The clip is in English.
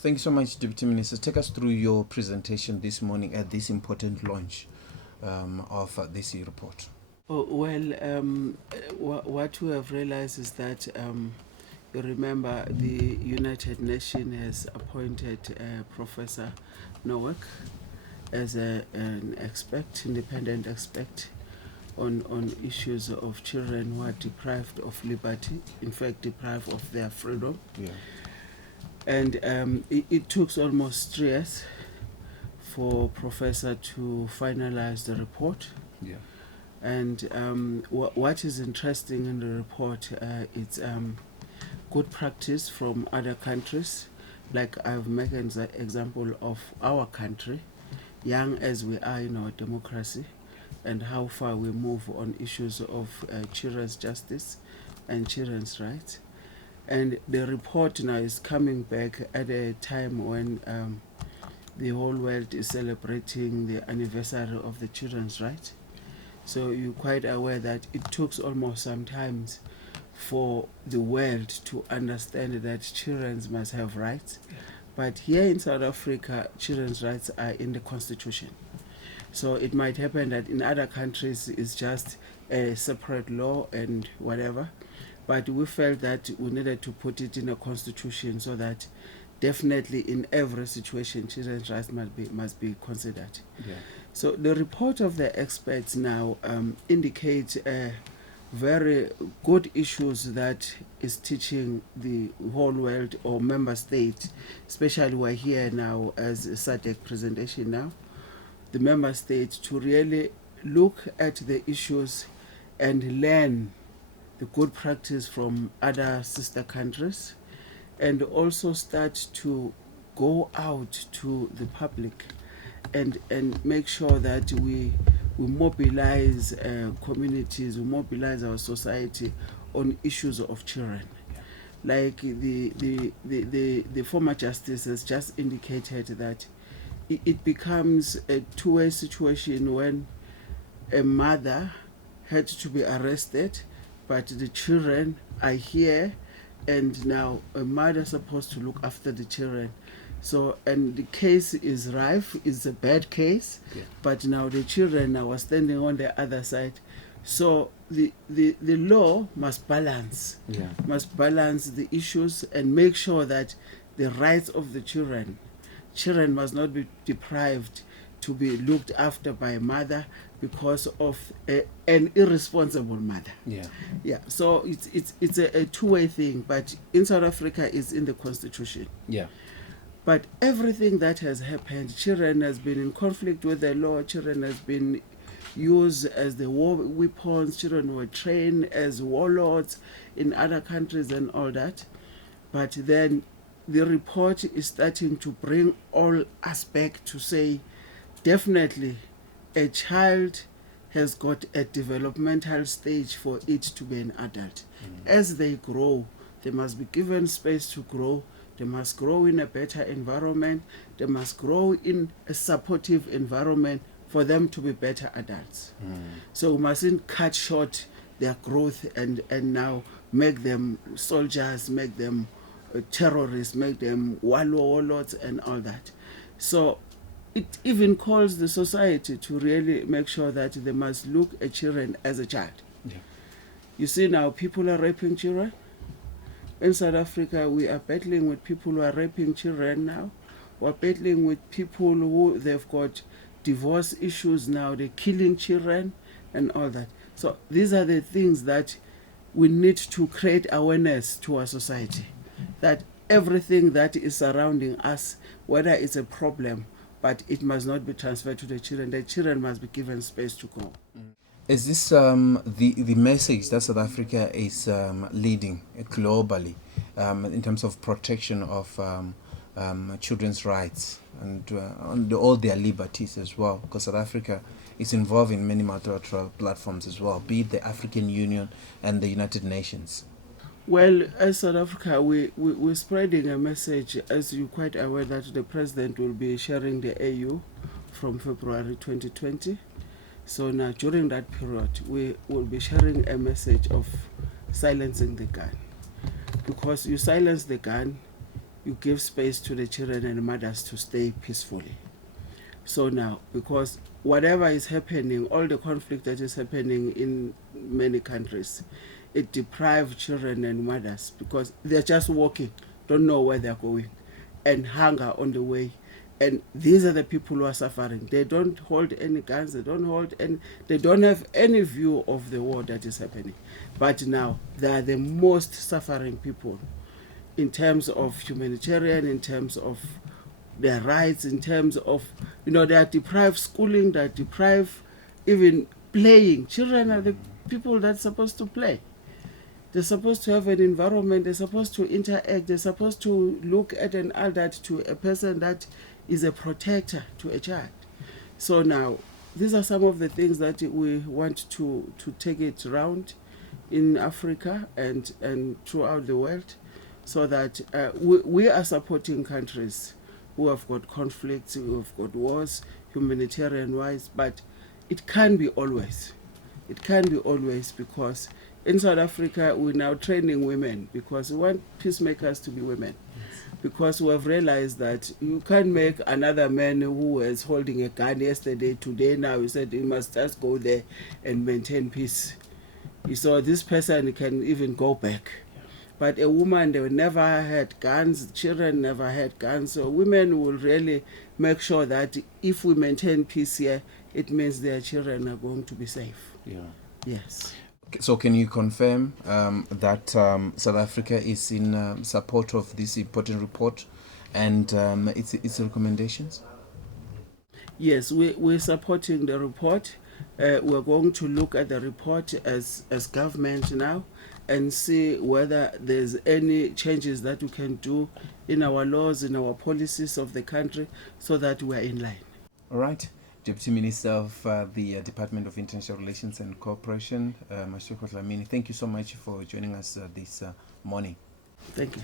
Thank you so much, Deputy Minister. Take us through your presentation this morning at this important launch of this report. Oh, well, what we have realized is that you remember the United Nations has appointed Professor Nowak as an expert, independent expert on issues of children who are deprived of liberty, in fact deprived of their freedom. Yeah. And it took almost 3 years for Professor to finalize the report. Yeah. And what is interesting in the report, it's good practice from other countries. Like I've made an example of our country, young as we are in our democracy, and how far we move on issues of children's justice and children's rights. And the report now is coming back at a time when the whole world is celebrating the anniversary of the children's rights. So you're quite aware that it took almost some time for the world to understand that children must have rights. But here in South Africa, children's rights are in the Constitution. So it might happen that in other countries it's just a separate law and whatever. But we felt that we needed to put it in a constitution so that definitely in every situation children's rights must be considered. Yeah. So the report of the experts now indicates very good issues that is teaching the whole world or member states, especially we're here now as a SADC presentation now, the member states to really look at the issues and learn the good practice from other sister countries, and also start to go out to the public and make sure that we mobilize communities, we mobilize our society on issues of children. Like the former justice has just indicated that it becomes a two-way situation when a mother had to be arrested, but the children are here, and now a mother is supposed to look after the children. So, and the case is rife, it's a bad case, Yeah. but now the children now are standing on the other side. So the law must balance the issues and make sure that the rights of the children must not be deprived to be looked after by a mother because of an irresponsible mother. Yeah. Yeah. So it's a two-way thing, but in South Africa it's in the Constitution. Yeah. But everything that has happened, children has been in conflict with the law, children has been used as the war weapons, children were trained as warlords in other countries and all that. But then the report is starting to bring all aspects to say, definitely a child has got a developmental stage for it to be an adult. As they grow, they must be given space to grow. They must grow in a better environment. They must grow in a supportive environment for them to be better adults. So we mustn't cut short their growth and now make them soldiers, make them terrorists, make them warlords and all that. So it even calls the society to really make sure that they must look at children as a child. Yeah. You see now people are raping children. In South Africa, we are battling with people who are raping children now. We're battling with people who they've got divorce issues now. They're killing children and all that. So these are the things that we need to create awareness to our society. That everything that is surrounding us, whether it's a problem, but it must not be transferred to the children. The children must be given space to go. Is this the message that South Africa is leading globally in terms of protection of children's rights and on all their liberties as well? Because South Africa is involved in many multilateral platforms as well, be it the African Union and the United Nations. Well, as South Africa, we're spreading a message, as you're quite aware, that the President will be sharing the AU from February 2020. So now, during that period, we will be sharing a message of silencing the gun. Because you silence the gun, you give space to the children and mothers to stay peacefully. So now, because whatever is happening, all the conflict that is happening in many countries, it deprives children and mothers because they're just walking, don't know where they're going, and hunger on the way. And these are the people who are suffering. They don't hold any guns, they don't have any view of the war that is happening. But now they are the most suffering people in terms of humanitarian, in terms of their rights, in terms of, they are deprived schooling, they are deprived even playing. Children are the people that's supposed to play. They're supposed to have an environment, they're supposed to interact, they're supposed to look at an adult, to a person that is a protector to a child. So now, these are some of the things that we want to take it around in Africa and throughout the world, so that we are supporting countries who have got conflicts, who have got wars, humanitarian-wise, but it can't be always. It can't be always, because in South Africa, we're now training women because we want peacemakers to be women. Yes. Because we have realized that you can't make another man who was holding a gun yesterday, today, now you said you must just go there and maintain peace. So this person can even go back. Yeah. But a woman, they never had guns, children never had guns. So women will really make sure that if we maintain peace here, it means their children are going to be safe. Yeah. Yes. So can you confirm that South Africa is in support of this important report and its recommendations? Yes, we're supporting the report. We're going to look at the report as government now and see whether there's any changes that we can do in our laws, in our policies of the country, so that we're in line. All right. Deputy Minister of the Department of International Relations and Cooperation, Mashego-Dlamini, thank you so much for joining us this morning. Thank you.